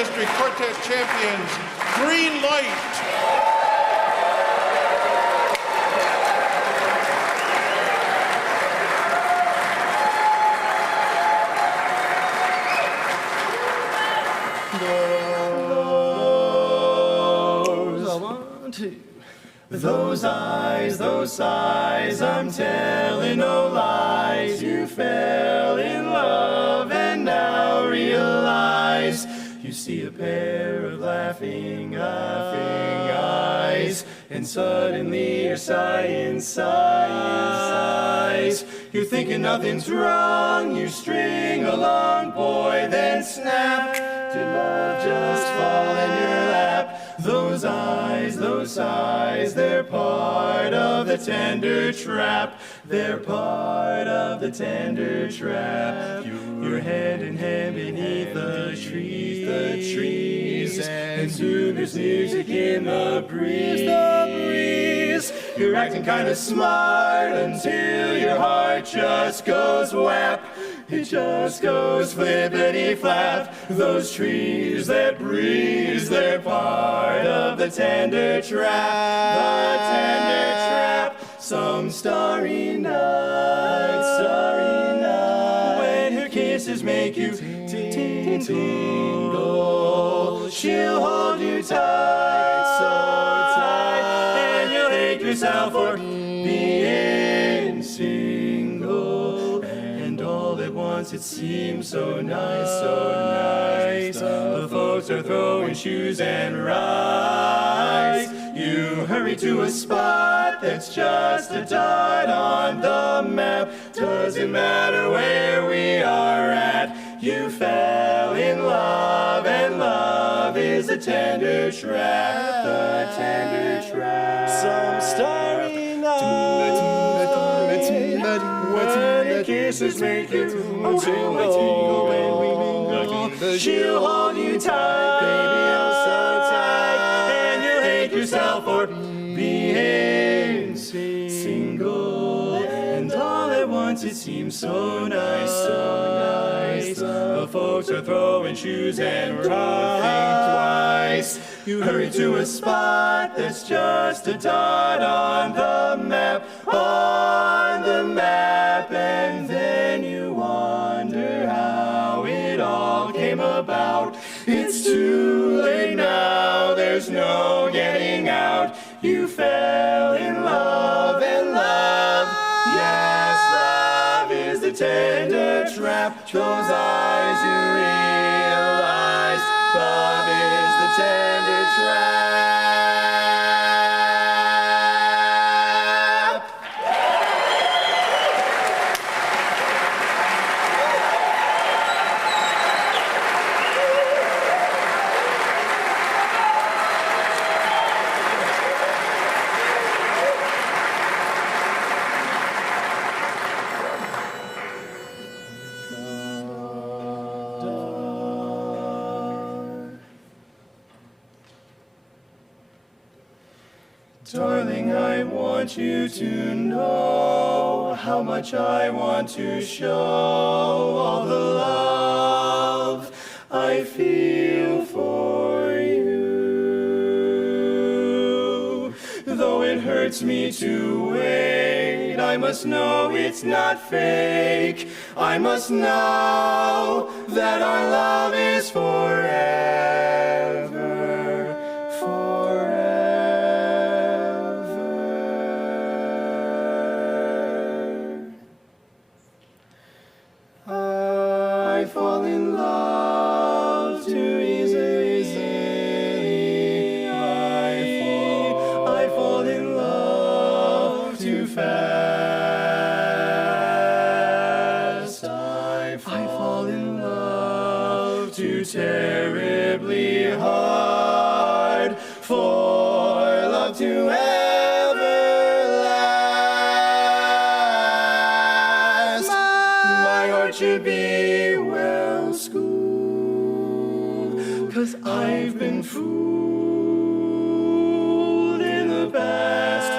District Quartet champions, Greenlight. Those eyes, I'm telling no lies. You fell in love and now realize you see a pair of laughing eyes, and suddenly you're sighing sighs. You're thinking nothing's wrong, you string along, boy, then snap. Did love just fall in your lap? Those eyes, they're part of the tender trap. They're part of the tender trap. You're hand in hand beneath the trees, and soon there's music in the breeze. You're acting kinda smart until your heart just goes whap. It just goes flippity-flap. Those trees that breeze, they're part of the tender trap. The tender trap. Some starry night, when her kisses make you tingle, she'll hold you tight, so tight, and you'll hate yourself for being single. And all at once it seems so nice, so nice. The folks are throwing shoes and rice. You hurry to a spot that's just a dot on the map. Doesn't matter where we are at. You fell in love, and love is a tender trap. The tender trap. Some starry night, when kisses make you tingle, she'll hold you tight, baby, oh so tight, and you'll hate yourself for being single. And all at once it seems so nice, so nice. The folks are throwing shoes and rice. You hurry to a spot that's just a dot on the map, on the map, and then you wonder how it all came about. It's too late now, there's no getting out. You fell in love, and love, yes, love is the tender trap. Those eyes you realize, love is the tender trap. Darling, I want you to know how much I want to show all the love I feel for you. Though it hurts me to wait, I must know it's not fake. I must know that our love is forever, forever. I fall in love too easily. I fall in love too fast. I fall in love too terribly hard for love to ever last. My heart should be well schooled, 'cause I've been fooled in the past,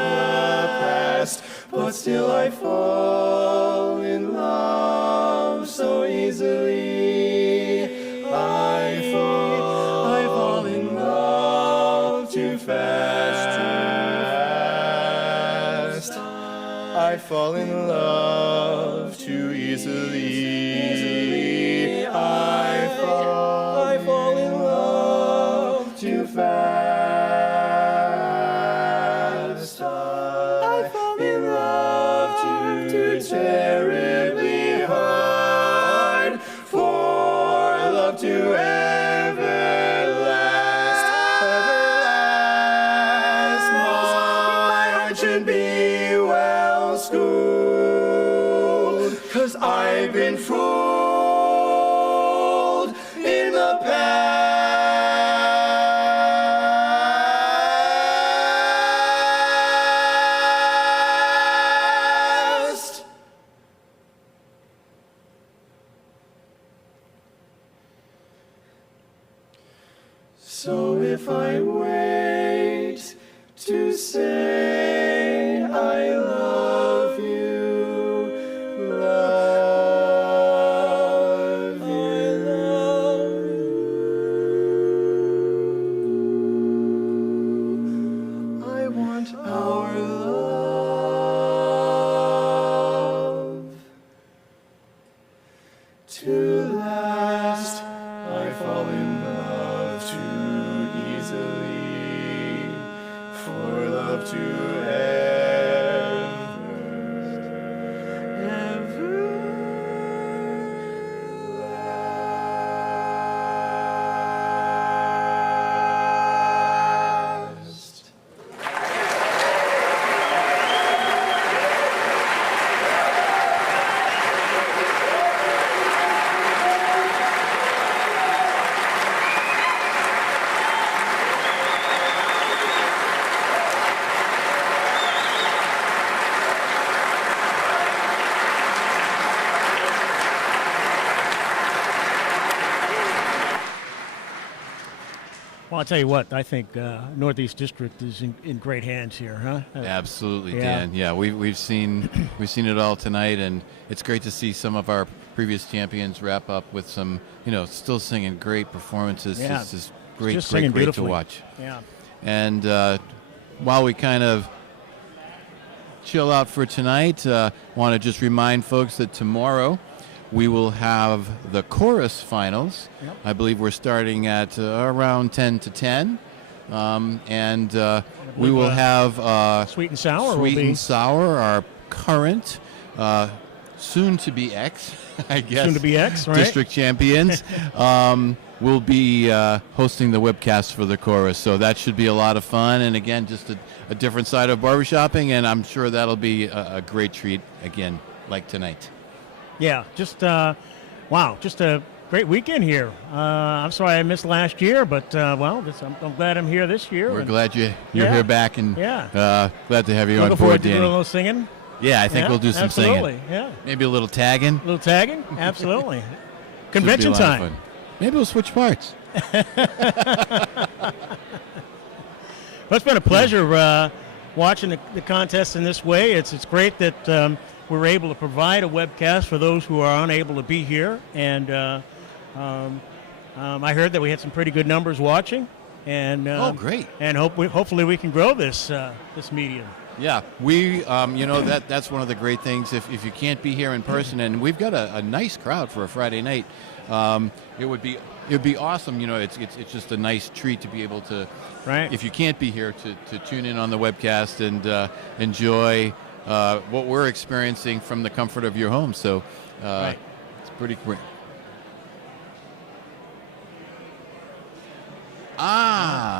but still I fall in love so easily. I fall fall in love too easily. I fall in love too fast. I fall in love too terribly hard for love to ever last. My heart should be well schooled, 'cause I've been fooled in the past. So if I wait to say I love you, love you, I want our love to last. I fall in love too easily for love to ever last. Well, I'll tell you what, I think Northeast District is in great hands here, huh? Absolutely, Yeah. Dan. Yeah, we've seen it all tonight, and it's great to see some of our previous champions wrap up with some, still singing great performances. Yeah. It's just great, Just singing great to beautifully. watch. Yeah. And while we kind of chill out for tonight, want to just remind folks that tomorrow we will have the chorus finals. Yep. I believe we're starting at around 10 to 10. And we will have Sweet and Sour Sweet will be and Sour, our current, soon to be ex, I guess. soon to be X, right? District champions. Will be hosting the webcast for the chorus, so that should be a lot of fun. And again, just a different side of barbershopping, and I'm sure that'll be a great treat again, like tonight. Yeah, just wow, just a great weekend here. I'm sorry I missed last year, but I'm glad I'm here this year. We're and glad you're Yeah. here back, and Yeah. glad to have you looking on forward board, to doing a Danny. little singing. Yeah, I think Yeah, we'll do some absolutely. singing. Yeah, Maybe a little tagging. a little tagging, absolutely. Should be a Convention lot of time. fun. Maybe we'll switch parts. Well, it's been a pleasure watching the contest in this way. It's great that we're able to provide a webcast for those who are unable to be here. And I heard that we had some pretty good numbers watching. And Oh, great. And hopefully we can grow this medium. Yeah, we, that's one of the great things. If you can't be here in person, and we've got a nice crowd for a Friday night, it would be awesome. It's just a nice treat to be able to, Right. if you can't be here, to tune in on the webcast and enjoy what we're experiencing from the comfort of your home. So Right. it's pretty great.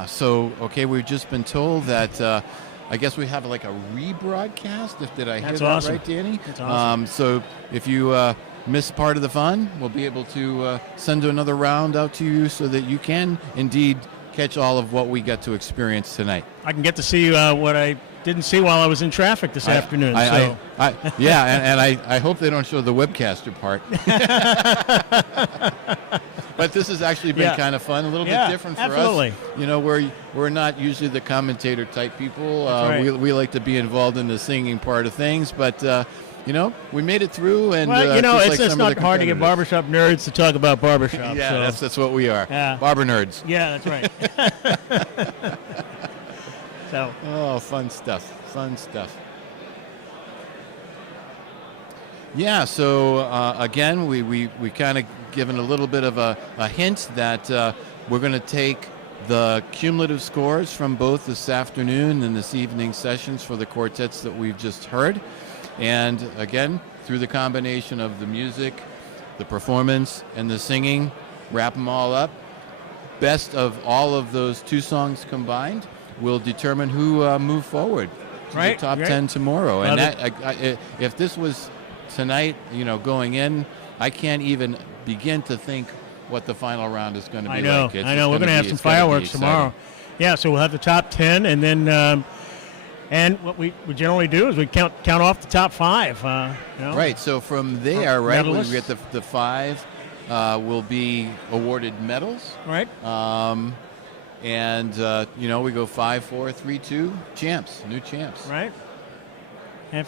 So okay, we've just been told that I guess we have like a rebroadcast. Did I hear That's that awesome. right, Danny? That's awesome. So if you miss part of the fun, we'll be able to send another round out to you so that you can indeed catch all of what we got to experience tonight. I can get to see what I didn't see while I was in traffic this afternoon. So I hope they don't show the webcaster part. But this has actually been Yeah. kind of fun, a little Yeah, bit different for absolutely. us. We're not usually the commentator type people. That's right. We like to be involved in the singing part of things, but we made it through. And well, just like it's some not of the hard to get competitors. barbershop nerds to talk about barbershop. Yeah, so. that's what we are. Yeah. Barber nerds. Yeah, that's right. So, Oh, fun stuff. Fun stuff. Yeah, so again, we kind of given a little bit of a hint that we're going to take the cumulative scores from both this afternoon and this evening sessions for the quartets that we've just heard. And again, through the combination of the music, the performance, and the singing, wrap them all up. Best of all of those two songs combined will determine who move forward to the top 10 tomorrow. And if this was tonight, going in, I can't even begin to think what the final round is going to be like. I know. We're going to have some fireworks tomorrow. Yeah, so we'll have the top 10, and then and what we generally do is we count off the top 5. Right. So from there, right, we get the 5 will be awarded medals. Right. And we go 5, 4, 3, 2, champs, new champs. Right. And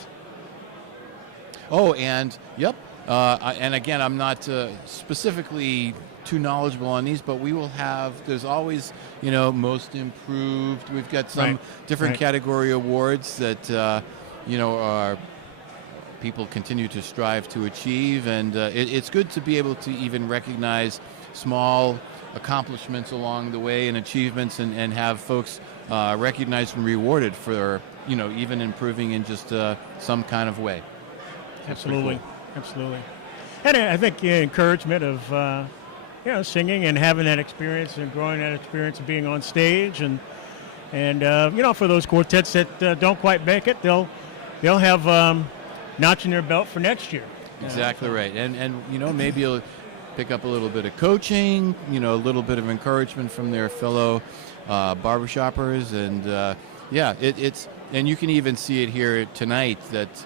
yep. And again, I'm not specifically too knowledgeable on these, but we will have, there's always, most improved. We've got some different category awards that, are people continue to strive to achieve. And it's good to be able to even recognize small accomplishments along the way and achievements and have folks recognized and rewarded for, even improving in just some kind of way. Absolutely. Cool. Absolutely. And I think the encouragement of, singing and having that experience and growing that experience of being on stage and for those quartets that don't quite make it, they'll have notch in their belt for next year. Exactly right. And maybe you'll pick up a little bit of coaching, a little bit of encouragement from their fellow barbershoppers. And, it's and you can even see it here tonight that,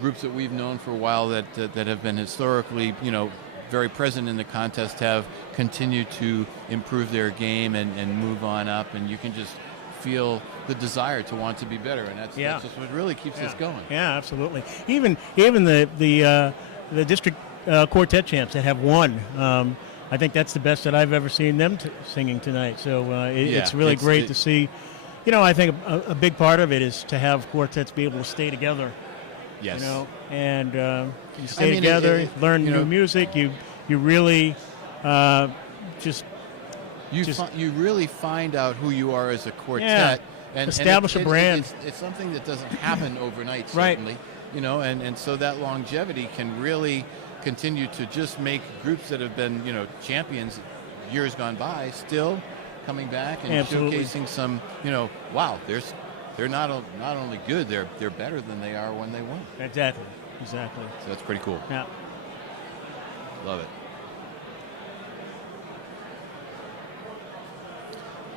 groups that we've known for a while that have been historically, very present in the contest have continued to improve their game and move on up, and you can just feel the desire to want to be better, and that's just what really keeps us going. Yeah, absolutely. Even the district quartet champs that have won, I think that's the best that I've ever seen them singing tonight. So it's really great to see. I think a big part of it is to have quartets be able to stay together. Yes. And you stay together, learn new music. You really you really find out who you are as a quartet. And establish a brand. It's something that doesn't happen overnight, certainly. Right. And so that longevity can really continue to just make groups that have been, champions years gone by still coming back and showcasing some, wow, they're not only good, they're better than they are when they won. Exactly. So that's pretty cool. Yeah. Love it.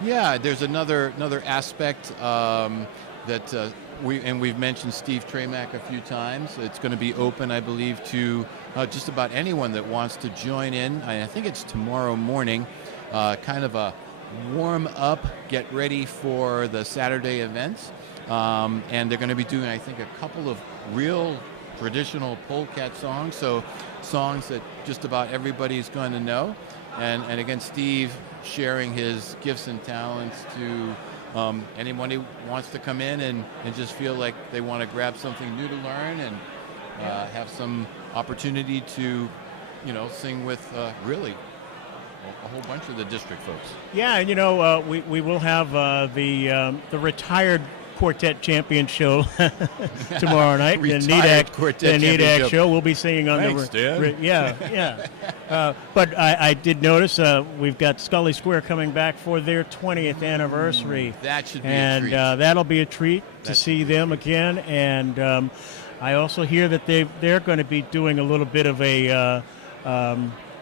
Yeah, there's another aspect that we've mentioned Steve Tramack a few times. It's going to be open, I believe, to just about anyone that wants to join in. I think it's tomorrow morning, kind of a warm up, get ready for the Saturday events. And they're going to be doing, I think, a couple of real traditional polecat songs, so songs that just about everybody's going to know. And again, Steve sharing his gifts and talents to anyone who wants to come in and just feel like they want to grab something new to learn and have some opportunity to, sing with really a whole bunch of the district folks. Yeah, and we will have the retired quartet champion show tomorrow night. The NED show. We'll be singing on but I did notice we've got Scully Square coming back for their 20th anniversary. That should be a treat. And that'll be a treat to see them again. And I also hear that they're going to be doing a little bit of a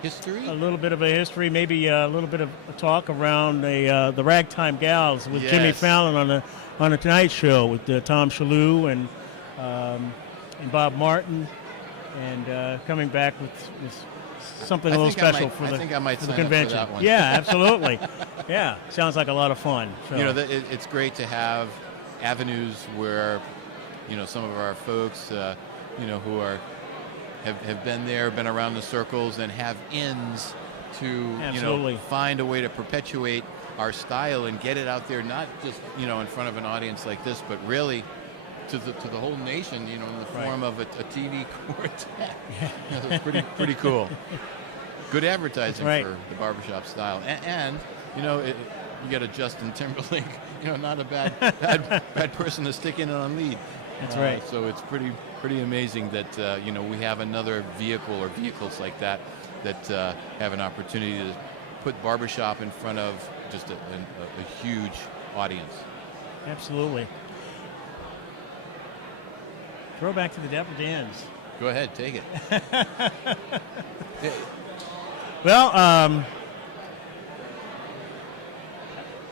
history? A little bit of a history, maybe a little bit of a talk around the Ragtime Gals with Jimmy Fallon on the Tonight Show with Tom Shalhoub and Bob Martin, and coming back with something a little special for the convention. Up for that one. Yeah, absolutely. Yeah, sounds like a lot of fun. So. It's great to have avenues where some of our folks who have been there, been around the circles, and have ends to find a way to perpetuate our style and get it out there, not just in front of an audience like this, but really to the whole nation, in the form of a TV quartet. It's pretty cool. Good advertising for the barbershop style, and you get a Justin Timberlake, not a bad person to stick in on lead. That's right. So it's pretty amazing that we have another vehicle or vehicles like that have an opportunity to put barbershop in front of just a huge audience. Absolutely. Throw back to the Dapper Dans. Go ahead, take it. Well, I'm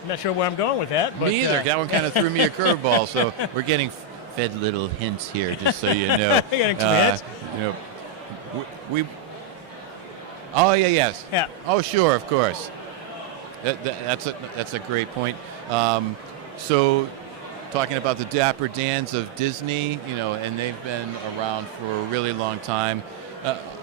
not sure where I'm going with that. But, me either. That one kind of threw me a curveball. So we're getting fed little hints here, just so you know. You're getting some hints? We. Oh yeah, yes. Yeah. Oh sure, of course. That's a great point. So, talking about the Dapper Dans of Disney, and they've been around for a really long time.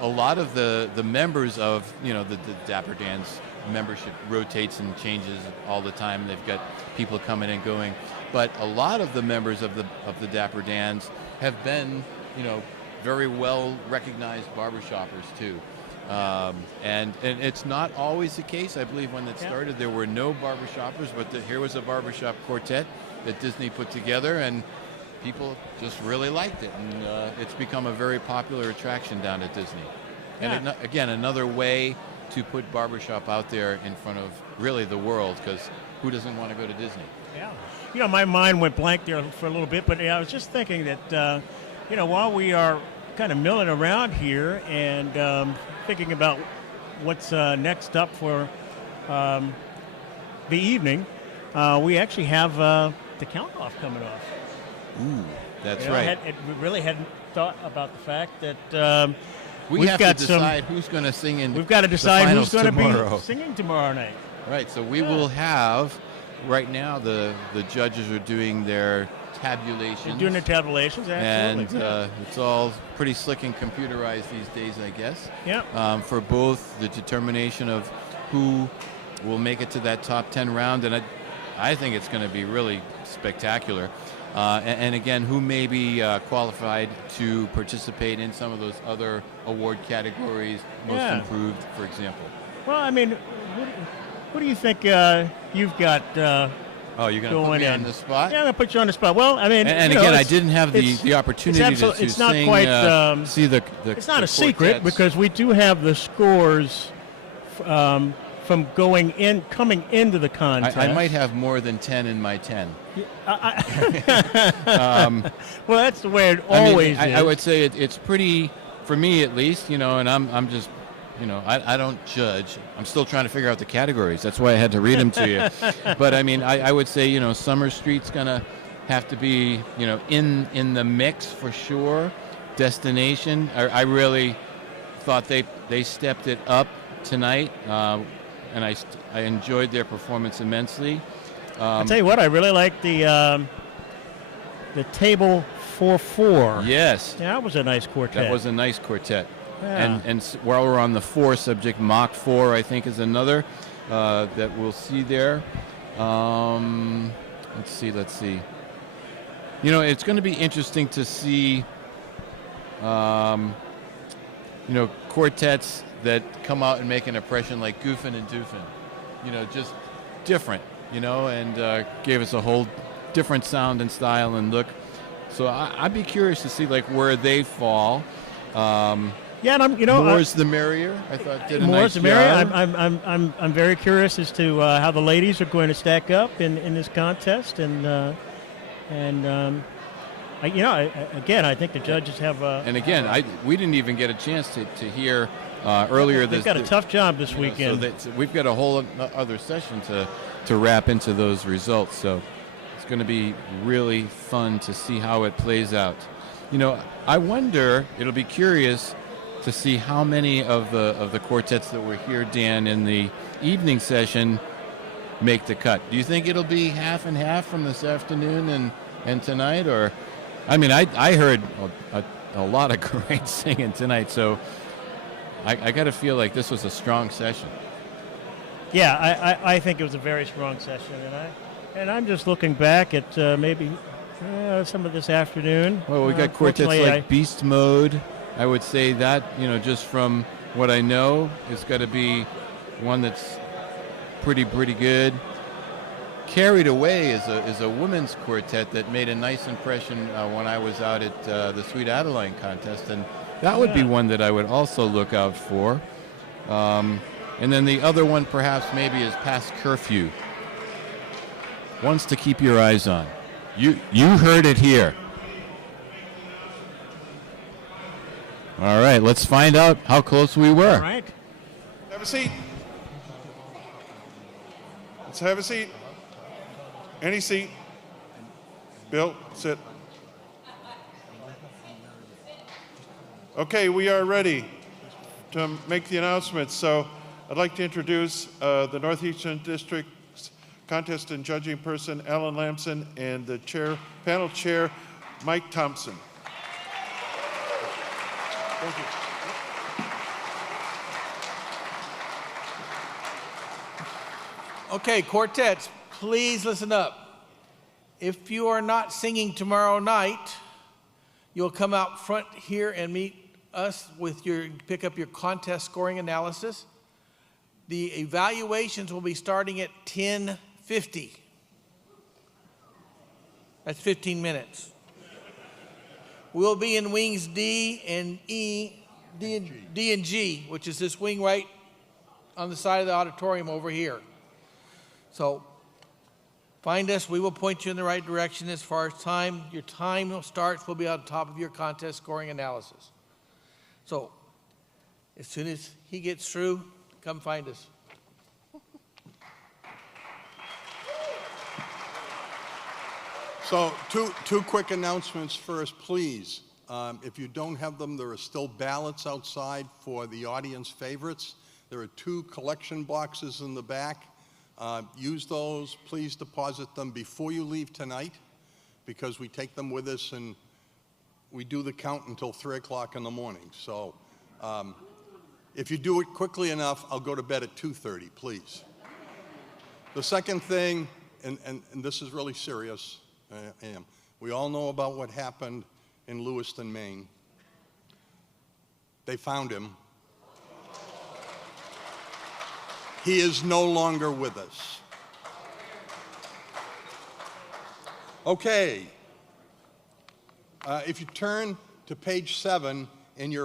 A lot of the members of the Dapper Dans membership rotates and changes all the time. They've got people coming and going, but a lot of the members of the Dapper Dans have been very well recognized barbershoppers too. And it's not always the case. I believe when it started, there were no barbershoppers, but here was a barbershop quartet that Disney put together, and people just really liked it. And it's become a very popular attraction down at Disney. And again, another way to put barbershop out there in front of really the world, because who doesn't want to go to Disney? Yeah. My mind went blank there for a little bit, but I was just thinking that, while we are kind of milling around here and thinking about what's next up for the evening, we actually have the count-off coming off. Ooh, that's right. We really hadn't thought about the fact that we have to decide who's going to sing in. We've got to decide who's going to be singing tomorrow night. Right, so we will have, right now, the judges are doing their tabulations. They're doing their tabulations, absolutely. And it's all pretty slick and computerized these days, I guess. Yeah. For both the determination of who will make it to that top 10 round, and I think it's going to be really spectacular. And again, who may be qualified to participate in some of those other award categories, most improved, for example. Well, I mean, what do you think you've got Oh, you're going to put me on the spot? Yeah, I'm going to put you on the spot. Well, I mean, and again, I didn't have the opportunity to it's not sing, quite, see the it's not the a secret, quartets. because we do have the scores from coming into the contest. I might have more than 10 in my 10. Well, that's the way it always is. I would say it's pretty, for me at least, and I'm just, I don't judge. I'm still trying to figure out the categories. That's why I had to read them to you. But I mean, I would say, Summer Street's gonna have to be, in the mix for sure. Destination, I really thought they stepped it up tonight, and I enjoyed their performance immensely. I'll tell you what, I really like the table 4-4. Yes. Yeah, that was a nice quartet. That was a nice quartet. Yeah. And while we're on the 4 subject, Mach 4, I think, is another that we'll see there. Let's see. It's going to be interesting to see, quartets that come out and make an impression like Goofin' and Doofin'. Just different, and gave us a whole different sound and style and look. So I'd be curious to see where they fall. Yeah, and more's the merrier. I thought did a more's nice the merrier. job. I'm very curious as to how the ladies are going to stack up in this contest, again, I think the judges have. And again, we didn't even get a chance to hear earlier. They've got a tough job this weekend. So we've got a whole other session to wrap into those results. So it's going to be really fun to see how it plays out. I wonder. It'll be curious to see how many of the quartets that were here, Dan, in the evening session make the cut. Do you think it'll be half and half from this afternoon and tonight? Or, I mean, I heard a lot of great singing tonight, so I got to feel like this was a strong session. Yeah, I think it was a very strong session, and I'm just looking back at maybe Some of this afternoon. Well, we got quartets Fortunately, like Beast Mode. I would say that, just from what I know, it's got to be one that's pretty good. Carried Away is a women's quartet that made a nice impression when I was out at the Sweet Adeline contest, and that would be one that I would also look out for. And then the other one perhaps maybe is Past Curfew. Ones to keep your eyes on. You heard it here. All right, let's find out how close we were. All right. Have a seat. Let's have a seat. Any seat. Bill, sit. Okay, we are ready to make the announcements. So I'd like to introduce the Northeastern District's contest and judging person, Alan Lamson, and the panel chair, Mike Thompson. Thank you. Okay, quartets, please listen up. If you are not singing tomorrow night, you'll come out front here and meet us with pick up your contest scoring analysis. The evaluations will be starting at 10:50. That's 15 minutes. We'll be in wings D and G, which is this wing right on the side of the auditorium over here. So find us. We will point you in the right direction as far as time. Your time starts will be on top of your contest scoring analysis. So as soon as he gets through, come find us. So two quick announcements first, please. If you don't have them, there are still ballots outside for the audience favorites. There are 2 collection boxes in the back. Use those. Please deposit them before you leave tonight, because we take them with us and we do the count until 3 o'clock in the morning. So if you do it quickly enough, I'll go to bed at 2:30, please. The second thing, and this is really serious, we all know about what happened in Lewiston, Maine. They found him. He is no longer with us. Okay. If you turn to page 7 in your